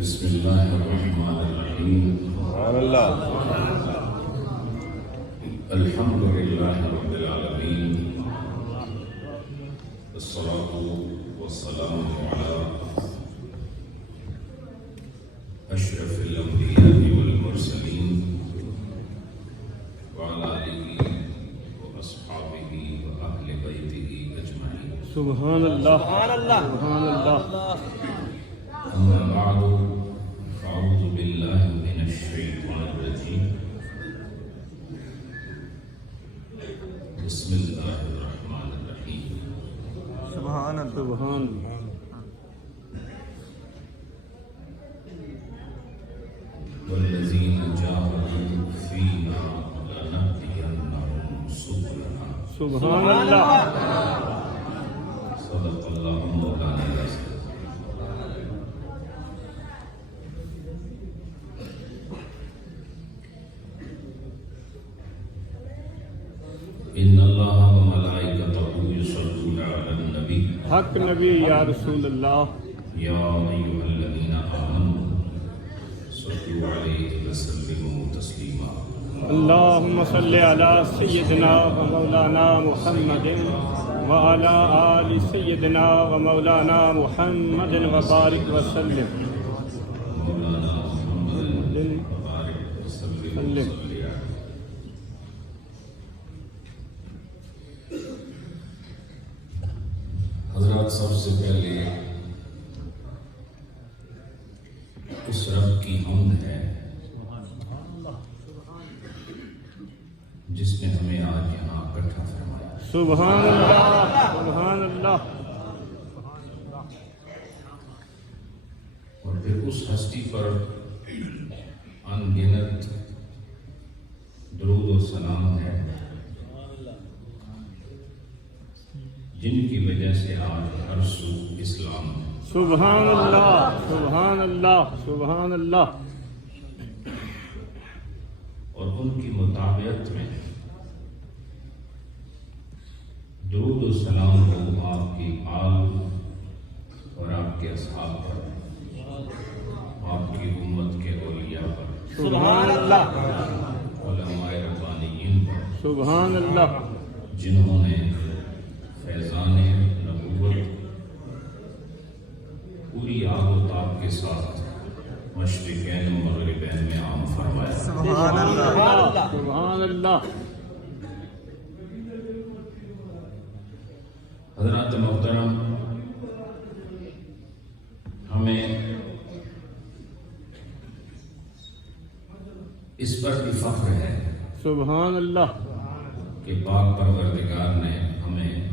بسم الله الرحمن الرحيم. سبحان الله. الحمد لله رب العالمين، الصلاة والسلام على أشرف الأنبياء والمرسلين وعلى آله وأصحابه وأهل بيته أجمعين. سبحان اللہ سبحان اللہ. سبحان اللہ. أما بعد فأعوذ بالله من الشيطان الرجيم. بسم الله الرحمن الرحيم. سبحان اللہ. سبحان اللہ. والذين جاهدوا فينا لنهدينهم سبلنا. سبحان اللہ. صدق الله مولانا العظيم. إن الله وملائكته يصلون على النبي حق نبی یا رسول اللہ. يا أيها الذين آمنوا صلوا عليه وسلموا تسليما. اللہم صلی علی سیدنا و مولانا محمد وعلی آل سیدنا و مولانا محمد وبارک وسلم. مولانا محمد وبارك وسلم سلم. حضرات، سب سے پہلے اس رب کی حمد ہے جس نے ہمیں آج یہاں اکٹھا فرمایا. سبحان اللہ. سبحان اللہ. اور پھر اس ہستی پر ان گنت درود و سلام ہے جن کی وجہ سے آج ہر سو اسلام ہے. سبحان اللہ. سبحان اللہ. سبحان اللہ. اور ان کی مطابقت میں درود و سلام ہو آپ کی آل اور آپ کے اصحاب پر، آپ کی امت کے اولیاء پر، سبحان اللہ. علماء ربانیین پر، سبحان اللہ. جنہوں نے فیضان نبوت پوری آب و تاب کے ساتھ مشرقین و مغربین میں عام فرمایا. سبحان اللہ. سبحان اللہ. حضرات محترم، ہمیں اس پر بھی فخر ہے سبحان اللہ. کہ پاک پروردگار نے ہمیں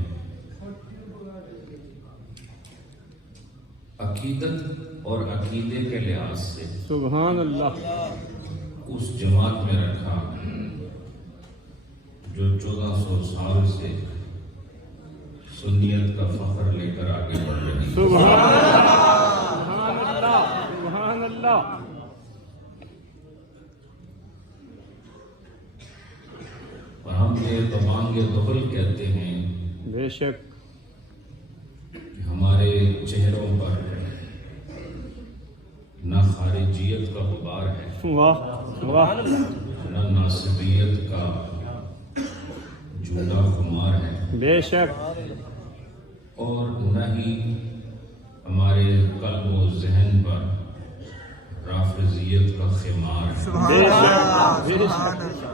عقیدت اور عقیدے کے لحاظ سے سبحان اللہ. اس جماعت میں رکھا جو 1400 سال سے سنیت کا فخر لے کر آگے بڑھ رہی ہے. سبحان اللہ. سبحان اللہ. سبحان اللہ. اور ہم یہ تمانگ دخل کہتے ہیں بے شک. کہ ہمارے چہروں پر نہ خارجیت کا غبار ہے، واہ واہ. نہ ناصبیت کا جھوٹا خمار ہے، بے شک. اور نہ ہی ہمارے قلب و ذہن پر رافضیت کا خمار ہے. بے شک. بے شک.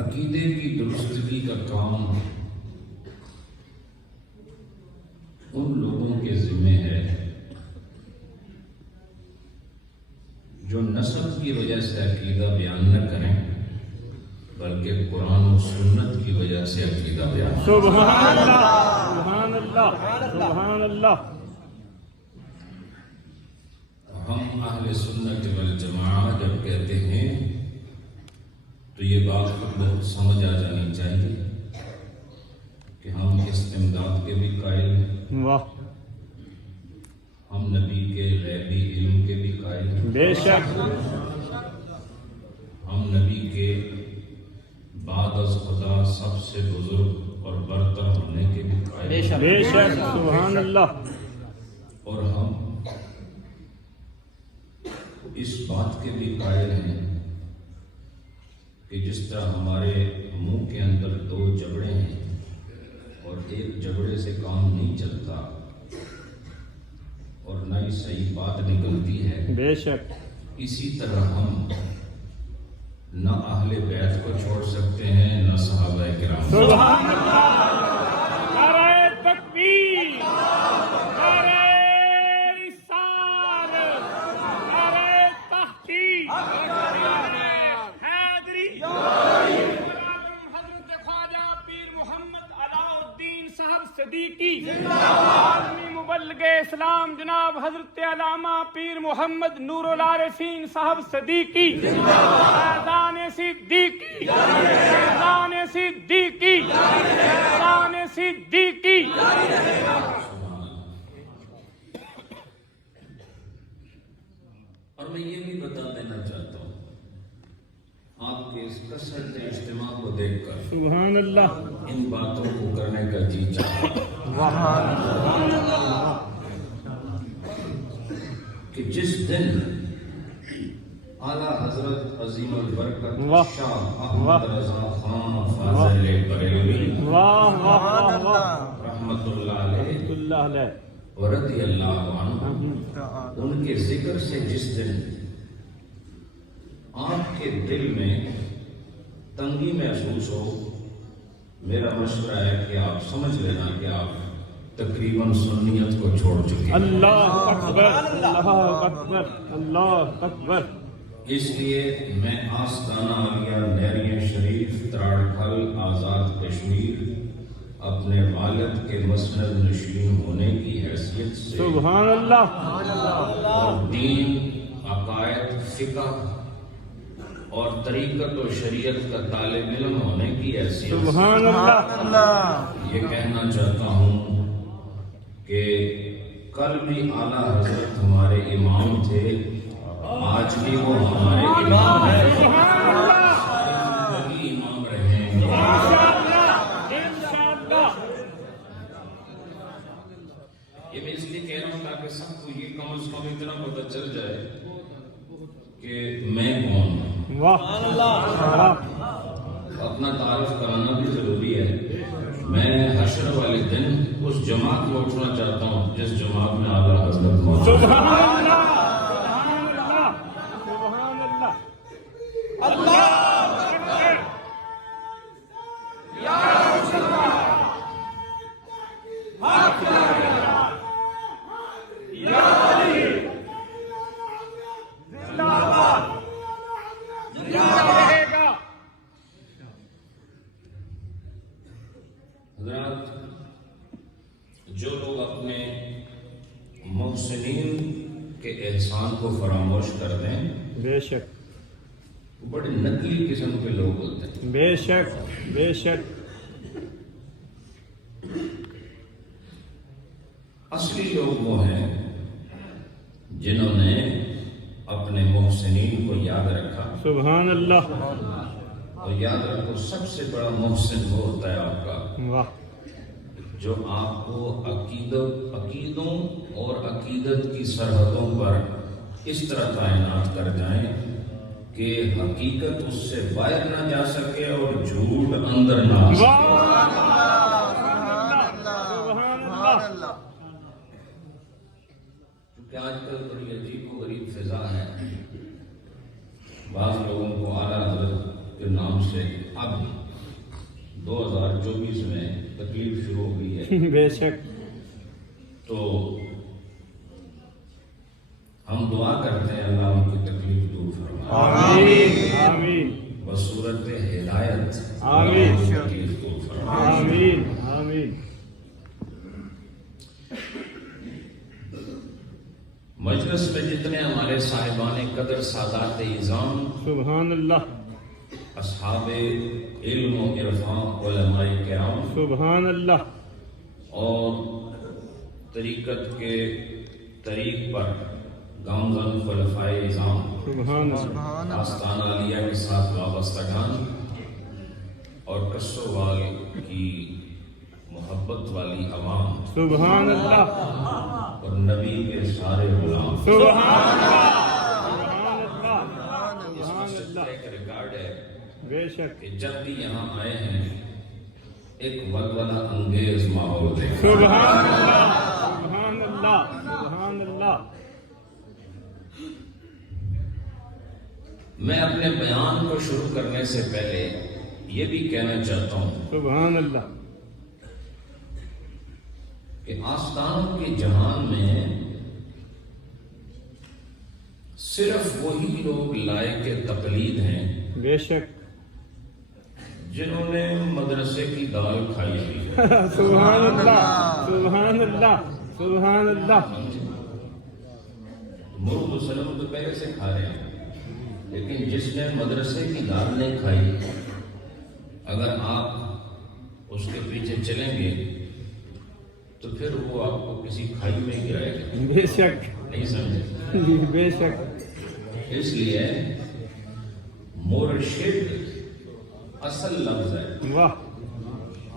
عقیدے کی درستگی کا کام ان لوگوں کے ذمہ ہے جو نسب کی وجہ سے عقیدہ بیان نہ کریں بلکہ قرآن و سنت کی وجہ سے عقیدہ بیان کریں. سبحان اللہ. سبحان اللہ. سبحان اللہ. ہم اہل سنت والجماعت جب کہتے ہیں تو یہ بات بہت سمجھ آ جانی چاہیے کہ ہم استمداد کے بھی قائل ہیں، واہ. ہم نبی کے غیبی علم کے بھی قائل ہیں، بے شک. ہم نبی کے بعد از خدا سب سے بزرگ اور برتر ہونے کے بھی قائل ہیں، بے شک سبحان اللہ اور ہم اس بات کے بھی قائل ہیں کہ جس طرح ہمارے منہ کے اندر دو جبڑے ہیں اور ایک جبڑے سے کام نہیں چلتا اور نہ ہی صحیح بات نکلتی ہے، بے شک اسی طرح ہم نہ اہل بیت کو چھوڑ سکتے ہیں نہ صحابہ کرام۔ سبحان اللہ نعرہ تکبیر نعرہ رسالت نعرہ تحقیق حیدری حضرت خواجہ پیر محمد علاء الدین صاحب صدیقی عالمی مبلغ اسلام جناب حضرت علامہ پیر محمد نور العارفین صاحب صدیقی فیضان صدیقی فیضان صدیقی فیضان صدیقی۔ اور میں یہ بھی بتا دینا چاہتا ہوں، آپ کے اس کثرت اجتماع کو دیکھ کر سبحان اللہ ان باتوں کو کرنے کا جی چاہتا ہوں کہ جس دن اعلیٰ حضرت عظیم البرکت واہ شاہ احمد رضا خان فاضل بریلوی واہ واہ واہ رحمت اللہ علیہ اللہ علیہ ورضی اللہ عنہ، ان کے ذکر سے جس دن آپ کے دل میں تنگی محسوس ہو، میرا مشورہ ہے کہ آپ سمجھ لینا کہ آپ تقریباً سنیت کو چھوڑ چکے ہیں۔ اللہ اکبر اللہ اکبر اللہ اکبر۔ اس لیے میں آستانہ عالیہ نیریاں شریف تراڑکھل آزاد کشمیر اپنے والد کے مسند نشین ہونے کی حیثیت سے سبحان اللہ اور دین، عقائد، فقہ اور طریقت و شریعت کا طالب علم ہونے کی حیثیت سے سبحان اللہ یہ کہنا چاہتا ہوں کہ کل بھی اعلیٰ حضرت ہمارے امام تھے، آج بھی وہ ہمارے امام ہیں، زندگی امام رہیں گے۔ یہ میں اس لیے کہہ رہا ہوں تاکہ سب کو یہ کم از کم اتنا پتہ چل جائے کہ میں کون ہوں۔ واہ اپنا تعارف کرانا بھی ضروری ہے۔ میں حشر والے دن اس جماعت میں اٹھنا چاہتا ہوں جس جماعت میں اعلیٰ حضرت موجود ہیں۔ سبحان اللہ سبحان اللہ اللہ حضرات، جو لوگ اپنے محسنین کے احسان کو فراموش کر دیں بے شک وہ بڑے نقلی قسم کے لوگ ہوتے ہیں۔ بے شک بے شک اصلی لوگ وہ ہیں جنہوں نے اپنے محسنین کو یاد رکھا، سبحان اللہ اور یاد رکھو سب سے بڑا محسن وہ ہوتا ہے آپ کا واہ جو آپ کو عقیدوں اور عقیدت کی سرحدوں پر اس طرح تعینات کر جائیں کہ حقیقت اس سے باہر نہ جا سکے اور جھوٹ اندر نہ آ سکے۔ کیونکہ آج کل بڑی عجیب و غریب فضا ہے، بعض لوگوں کو اعلیٰ حضرت کے نام سے اب 2024 میں تکلیف شروع ہو گئی ہے، بے شک تو ہم دعا کرتے ہیں اللہ ان کی تکلیف دور فرمائے آمین آمین بصورت ہدایت، آمین اللہ ان کی تکلیف دور فرمائے۔ آمین آمین مجلس میں جتنے ہمارے صاحبان قدر سادات اعظام، سبحان اللہ اصحاب علم و عرفان، علماء کرام سبحان اللہ اور طریقت کے طریق پر گامزن خلفائے اعظام، سبحان اللہ آستانہ عالیہ کے ساتھ وابستگان، اور کسووال کی محبت والی عوام سبحان اللہ اور نبی کے سارے غلام، سبحان اللہ سبحان اللہ اس سبحان مسجد اللہ کا ایک ریکارڈ ہے بے شک کہ جب بھی یہاں آئے ہیں ایک ولولہ انگیز ماحول دیکھا۔ سبحان اللہ سبحان اللہ سبحان اللہ میں اپنے بیان کو شروع کرنے سے پہلے یہ بھی کہنا چاہتا ہوں سبحان اللہ کہ آستانوں کے جہان میں صرف وہی لوگ لائق تقلید ہیں بے شک جنہوں نے مدرسے کی دال کھائی ہوئی ہے۔ سبحان اللہ سبحان اللہ سبحان اللہ مرغ وسلم تو پہلے سے کھا رہے ہیں، لیکن جس نے مدرسے کی دال نہیں کھائی، اگر آپ اس کے پیچھے چلیں گے تو پھر وہ آپ کو کسی کھائی میں گرائے گا، بے شک نہیں سمجھے؟ بے شک اس لیے مرشد اصل لفظ ہے، واہ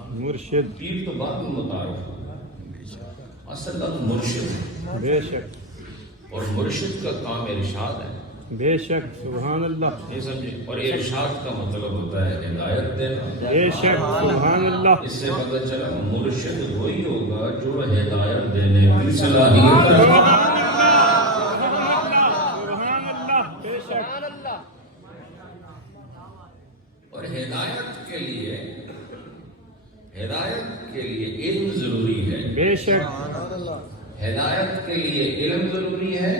مرشد پیر تو بعد میں متعارف، اصل لفظ مرشد ہے، بے شک اور مرشد کا کام ارشاد ہے، بے شک سبحان اللہ نہیں سمجھے؟ اور ارشاد کا مطلب ہوتا ہے ہدایت دینا۔ بے شک سبحان اللہ اس سے پتہ چلا مرشد وہی ہوگا جو ہدایت دینے کی صلاحیت رکھتا ہے۔ سبحان اللہ بے شک اور ہدایت کے لیے علم ضروری ہے، بے شک ہدایت کے لیے علم ضروری ہے،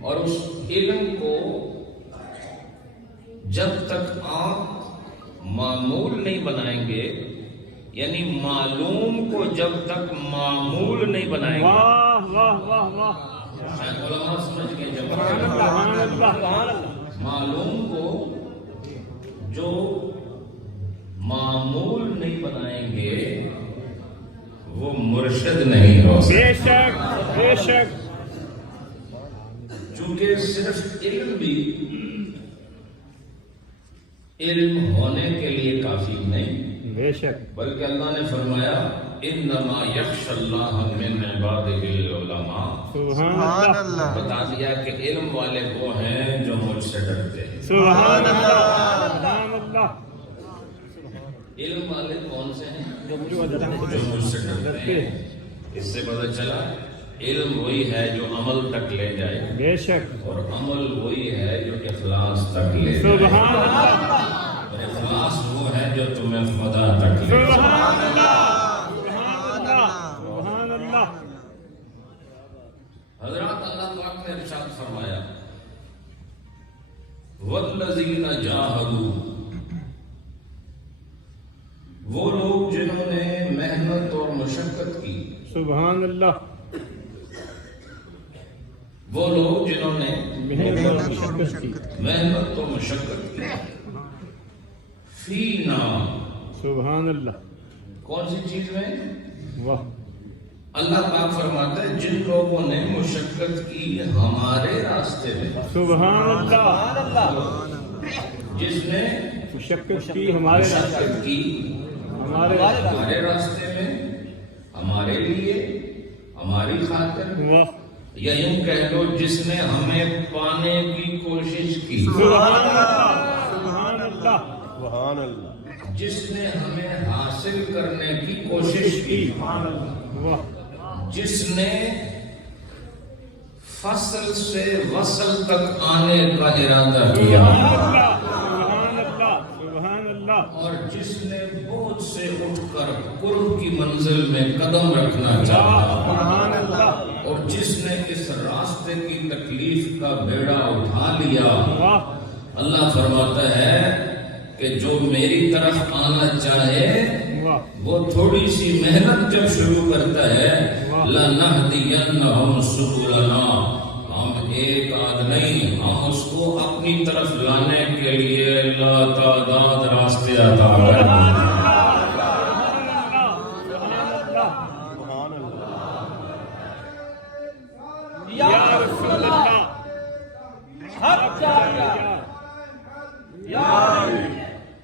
اور اس علم کو جب تک آپ معمول نہیں بنائیں گے، یعنی معلوم کو جب تک معمول نہیں بنائیں گے، واہ واہ واہ واہ شاید علماء سمجھ گئے جب سبحان اللہ معلوم کو جو معمول نہیں بنائیں گے وہ مرشد نہیں ہو سکتا۔ بے شک بے شک چونکہ صرف علم بھی علم ہونے کے لیے کافی نہیں، بے شک بلکہ اللہ نے فرمایا انما یخشی اللہ من عبادہ العلماء، سبحان اللہ بتا دیا کہ علم والے وہ ہیں جو مجھ سے ڈرتے ہیں۔ سبحان اللہ سبحان اللہ علم والے کون سے ہیں؟ جو جو مجھ سے ڈرتے ہیں۔ اس سے پتہ چلا علم وہی ہے جو عمل تک لے جائے، بے شک اور عمل وہی ہے جو اخلاص تک لے جائے، سبحان اللہ اور اخلاص وہ ہے جو تمہیں خدا تک لے جائے۔ سبحان اللہ سبحان اللہ سبحان اللہ حضرات اللہ پاک نے ارشاد فرمایا والذین جاہدوا، وہ لوگ جنہوں نے محنت اور مشقت کی، سبحان اللہ وہ لوگ جنہوں نے محنت اور مشقت کی محنت اور مشقت کی، فینا، سبحان اللہ کون سی چیز میں؟ واہ اللہ پاک فرماتا ہے جن لوگوں نے مشقت کی ہمارے راستے میں، سبحان اللہ جس نے مشقت کی ہمارے راستے مشقت کی ہمارے راستے میں، ہمارے لیے، ہماری خاطر، واہ یا یوں کہہ لو جس نے ہمیں پانے کی کوشش کی، سبحان اللہ سبحان اللہ سبحان اللہ جس نے ہمیں حاصل کرنے کی کوشش کی، واہ جس نے فصل سے وصل تک آنے کا ارادہ کیا، سبحان اللہ سبحان اللہ اور جس نے بوجھ سے اٹھ کر قرب کی منزل میں قدم رکھنا چاہا، سبحان اللہ اور جس نے اس راستے کی تکلیف کا بیڑا اٹھا لیا، واہ اللہ فرماتا ہے کہ جو میری طرف آنا چاہے واہ وہ تھوڑی سی محنت جب شروع کرتا ہے، لَنَهْدِيَنَّهُمْ سُبُلَنَا، ہم ایک آدھ نہیں، ہم اس کو اپنی طرف لانے کے لیے لاتعداد راستے عطا کریں گے۔ سبحان اللہ یا رسول اللہ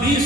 20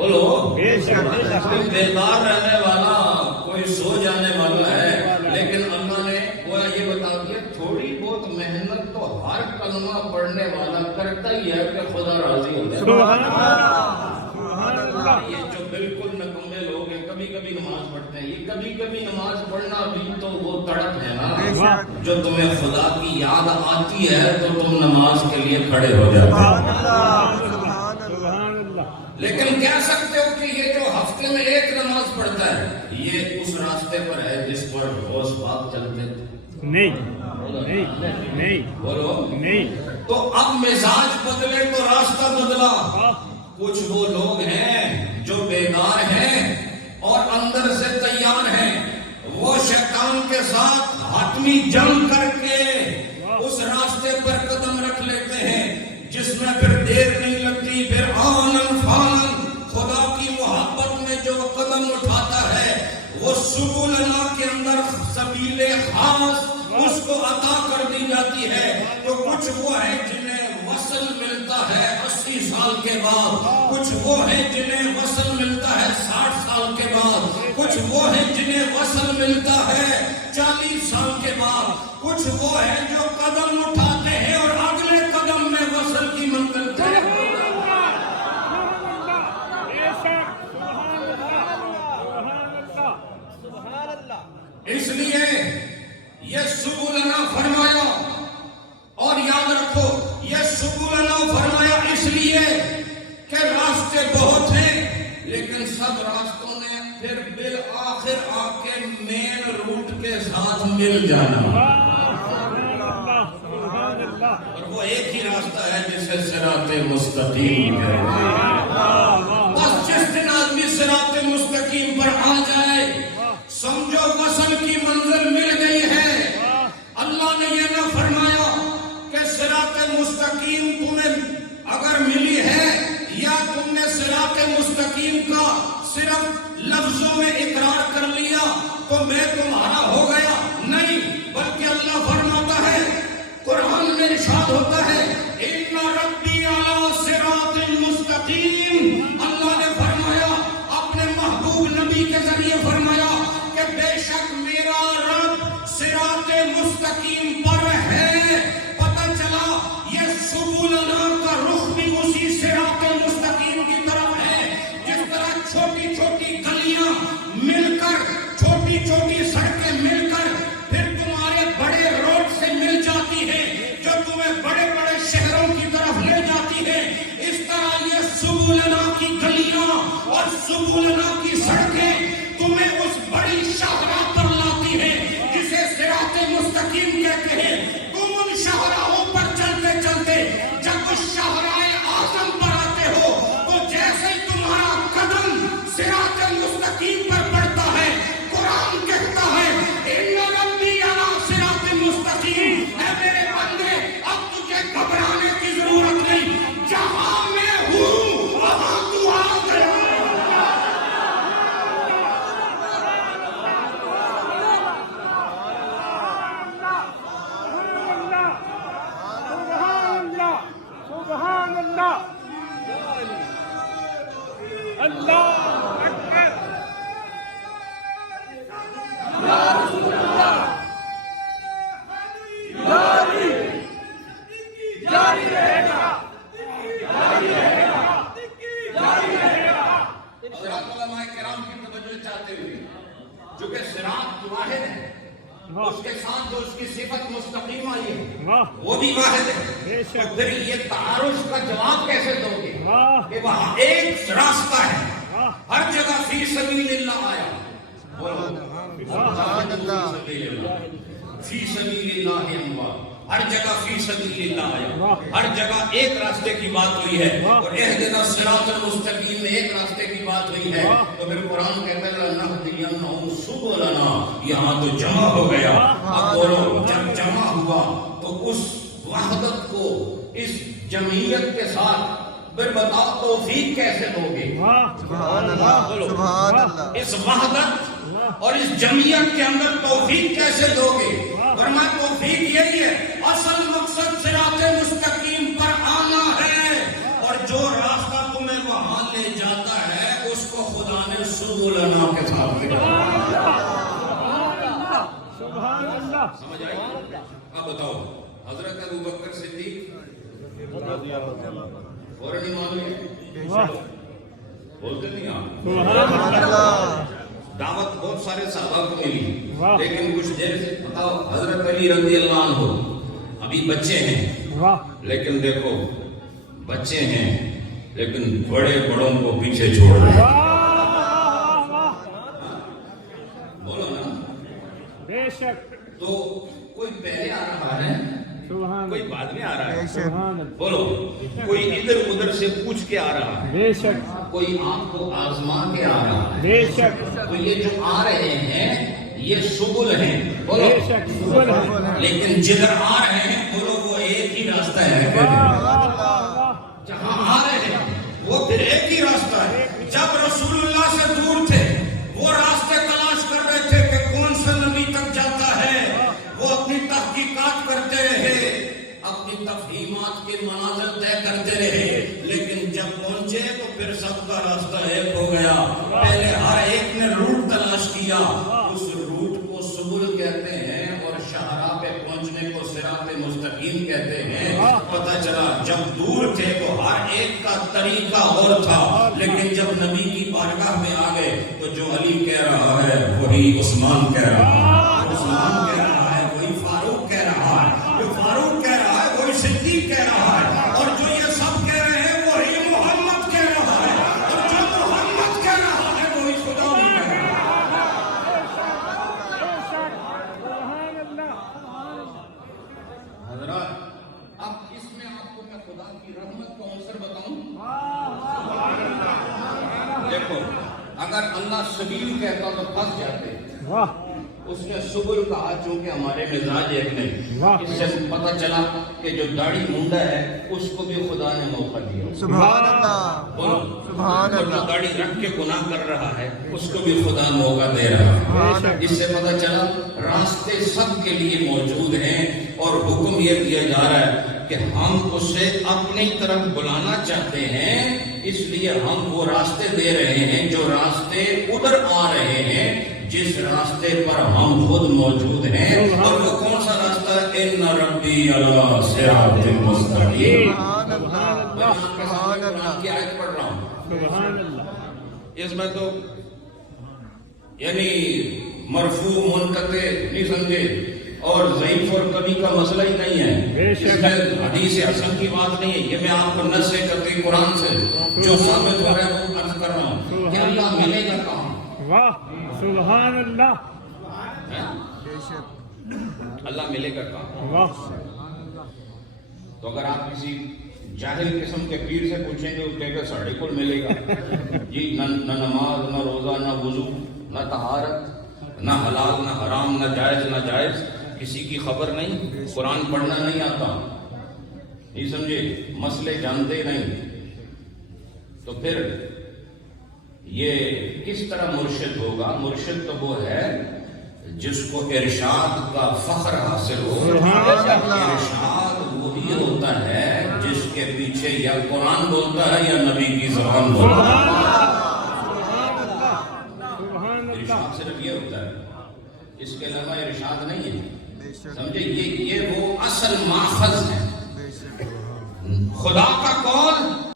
بولو بے شک بے شک کوئی بیدار رہنے والا، کوئی سو جانے والا ہے، لیکن اللہ نے وہ یہ بتا دیا تھوڑی بہت محنت تو ہر کلمہ پڑھنے والا کرتا ہی ہے کہ خدا راضی ہو جائے۔ سبحان اللہ سبحان اللہ یہ جو بالکل نکمے لوگ ہیں کبھی کبھی نماز پڑھتے ہیں، یہ کبھی کبھی نماز پڑھنا بھی تو وہ تڑپ ہے نا جو تمہیں خدا کی یاد آتی ہے تو تم نماز کے لیے کھڑے ہو جاتے ہو۔ سبحان اللہ لیکن کہہ سکتے ہو کہ یہ جو ہفتے میں ایک نماز پڑھتا ہے یہ اس راستے پر ہے جس پر روز پاک چلتے تھے؟ نہیں نہیں نہیں بولو نہیں تو اب مزاج بدلے تو راستہ بدلا۔ کچھ وہ لوگ ہیں جو بیدار ہیں اور اندر سے تیار ہیں، وہ شیطان کے ساتھ حتمی جنگ کر کے اس راستے پر قدم رکھ لیتے ہیں جس میں پھر دیر نہیں لگتی، پھر آنن فانن خدا کی محبت میں جو قدم اٹھاتا ہے وہ سبلنا کے اندر سبیل خاص اس کو عطا کر دی جاتی ہے۔ تو کچھ وہ ہیں جنہیں وصل ملتا ہے 80 سال کے بعد، کچھ وہ ہیں جنہیں وصل ملتا ہے 60 سال کے بعد، کچھ وہ ہیں جنہیں وصل ملتا ہے 40 سال کے بعد، کچھ وہ ہیں جو قدم اٹھاتے ہیں اور اگلے قدم میں وصل کی منزل طے ہوتی ہے۔ اس لیے یہ سبلنا فرمایا، اور یاد رکھو یہ سبلنا فرمایا اس لیے کہ راستے بہت ہیں لیکن سب راستوں نے پھر بالآخر آپ کے مین روٹ کے ساتھ مل جانا، اور وہ ایک ہی راستہ ہے جسے صراط مستقیم کہتے ہیں۔ بس جس دن آدمی صراط مستقیم پر آ جائے سمجھو وصل کی منزل مل گئی ہے۔ اللہ نے یہ نہ فرمایا کہ صراط مستقیم تمہیں اگر ملی ہے یا تم نے صراط مستقیم کا صرف لفظوں میں اقرار کر لیا تو میں تمہارا ہو گیا، نہیں، بلکہ اللہ فرماتا ہے، قرآن میں ارشاد ہوتا ہے ان ربی علی صراط مستقیم۔ اللہ نے فرمایا اپنے محبوب نبی کے ذریعے فرمایا کہ بے شک میرا رب صراط مستقیم پر ہے۔ پتہ چلا یہ سبلنا کا رخ بھی اسی صراط مستقیم کی طرف ہے۔ جس طرح چھوٹی چھوٹی گلیاں مل کر، چھوٹی چھوٹی سڑکیں مل کر پھر تمہارے بڑے روڈ سے مل جاتی ہیں جو تمہیں بڑے بڑے شہروں کی طرف لے جاتی ہے، اس طرح یہ سبلنا کی گلیاں اور سبلنا کی سڑکیں تمہیں اس بڑی شاہراہ پر لاتی ہے جسے صراط مستقیم کہتے ہیں۔ تم ان شاہراہوں پر چلتے چلتے جب اس شاہراہ اعظم پر آتے ہو تو جیسے ہی تمہارا قدم صراط مستقیم پر پڑتا ہے قرآن کہتا ہے ان ربی علی صراط مستقیم۔ اے میرے بندے اب تجھے گھبرانے کی ضرورت نہیں، جہاں میں ہوں وہاں تو آ گیا۔ سبحان اللہ اللہ اکبر۔ جاری رہے گا، جاری رہے گا، جاری رہے گا۔ حضرات علماء کرام کی توجہ چاہتے ہوئے جو کہ صراط واحد ہے، اس کے ساتھ جو اس کی صفت مستقیم آئی ہے وہ بھی واحد ہے، تو پھر یہ تعارف کا جواب کیسے دو گے کہ وہاں ایک راستہ ہے، ہر جگہ فی سبیل اللہ آیا، سبحان اللہ، فی سبیل اللہ انوار، ہر جگہ فی سبیل اللہ آیا، ہر جگہ ایک راستے کی بات ہوئی ہے، اور اہدنا الصراط المستقیم میں ایک راستے کی بات ہوئی ہے، تو پھر قرآن کہتا ہے لَنَهْدِيَنَّهُمْ سُبُلَنَا، یہاں تو جمع ہو گیا۔ اب بولو جب جمع ہوا تو اس وحدت کو اس جمعیت کے ساتھ پھر بتاؤ توفیق کیسے دو گے؟ سبحان اللہ، سبحان اللہ۔ اس وحدت اور اس جمعیت کے اندر توفیق کیسے دو گے؟ فرمایا توفیق یہی ہے، اصل مقصد صراط مستقیم پر آنا ہے، اور جو راستہ تمہیں وہاں لے جاتا ہے سمجھ آئی؟ اب بتاؤ حضرت ابو بکر صدیق رضی اللہ عنہ اور ایمان لے بولتے نہیں آپ سبحان اللہ دعوت بہت سارے صحابہ کو ملی لیکن کچھ دیر سے بتاؤ حضرت علی رضی اللہ عنہ ابھی بچے ہیں لیکن دیکھو بچے ہیں لیکن بڑے بڑوں کو پیچھے چھوڑ رہے ہیں بولو نا بے شک تو کوئی پہلے آ رہا ہے سبحان کوئی بعد میں آ رہا ہے سبحان بولو کوئی ادھر ادھر سے پوچھ کے آ رہا ہے بے شک کوئی آپ کو آزما کے آ رہا ہے بے شک تو یہ جو آ رہے ہیں یہ سبل ہیں بولو بے شک سبل ہے لیکن جدھر آ رہے ہیں بولو وہ ایک ہی راستہ ہے جہاں آ رہے ہیں وہ پھر ایک ہی راستہ ہے جب رسول اللہ سے دور تھے وہ راستے تلاش کر رہے تھے کہ کون سے نبی تک جاتا ہے وہ اپنی تحقیقات کرتے رہے اپنی تفہیمات کے مناظر طے کرتے رہے لیکن جب پہنچے تو پھر سب کا راستہ ایک ہو گیا پہلے ہر ایک نے روٹ تلاش کیا اس روٹ کو سبل کہتے ہیں اور شاہراہ پہ پہنچنے کو صراط مستقیم کہتے ہیں پتہ چلا جب دور تھے تو ہر ایک کا طریقہ اور تھا لیکن جب نبی کی بارگاہ میں آ گئے تو جو علی کہہ رہا ہے وہی عثمان کہہ رہا ہے عثمان کہہ رہا ہے وہی فاروق کہہ رہا ہے جو فاروق کہہ رہا ہے وہی صدیق کہہ رہا ہے اور جو یہ سب کہہ رہے ہیں وہی محمد کہہ رہا ہے اور جو محمد کہہ رہا ہے وہی خدا بھی کہہ رہا ہے سبحان اللہ حضرات اب اس میں آپ کو میں خدا کی رحمت کا عنصر بتاؤں دیکھو اگر اللہ سبیل کہتا تو پھنس جاتے واہ اس نے سبل کہا چونکہ ہمارے مزاج ایک نہیں اس سے پتہ چلا کہ جو داڑھی مونڈا ہے اس کو بھی خدا نے موقع دیا سبحان اللہ بولو سبحان اور جو اللہ داڑھی رکھ کے گناہ کر رہا ہے اس کو بھی خدا موقع دے رہا ہے اس سے پتہ چلا راستے سب کے لیے موجود ہیں اور حکم یہ دیا جا رہا ہے کہ ہم اسے اپنی طرف بلانا چاہتے ہیں اس لیے ہم وہ راستے دے رہے ہیں جو راستے ادھر آ رہے ہیں جس راستے پر ہم خود موجود ہیں اور وہ کون سا راستہ ہے ان ربی علی صراط مستقیم سبحان اللہ سبحان اللہ کی آیت پڑھ رہا ہوں سبحان اللہ اس میں تو یعنی مرفوع منقطع نہیں سمجھے اور ضعیف اور کمی کا مسئلہ ہی نہیں ہے اس میں حدیث حسن کی بات نہیں ہے یہ میں آپ کو نص قطعی قرآن سے جو ثابت ہو رہا ہے وہ عرض کر رہا ہوں کہ اللہ ملے گا کہاں واہ سبحان اللہ بے شک اللہ ملے گا کہاں واہ تو اگر آپ کسی جاہل قسم کے پیر سے پوچھیں گے وہ کہے گا ساڑھے کو ملے گا جی نہ نماز نہ روزہ نہ وضو نہ طہارت نہ حلال نہ حرام نہ جائز نہ جائز کسی کی خبر نہیں قرآن پڑھنا نہیں آتا نہیں سمجھے مسئلے جانتے نہیں تو پھر یہ کس طرح مرشد ہوگا مرشد تو وہ ہے جس کو ارشاد کا فخر حاصل ہو ارشاد وہی ہوتا ہے جس کے پیچھے یا قرآن بولتا ہے یا نبی کی زبان بولتا ہے ارشاد صرف یہ ہوتا ہے اس کے علاوہ ارشاد نہیں ہے سمجھے یہ وہ اصل ماخذ ہے بے شک خدا کا قول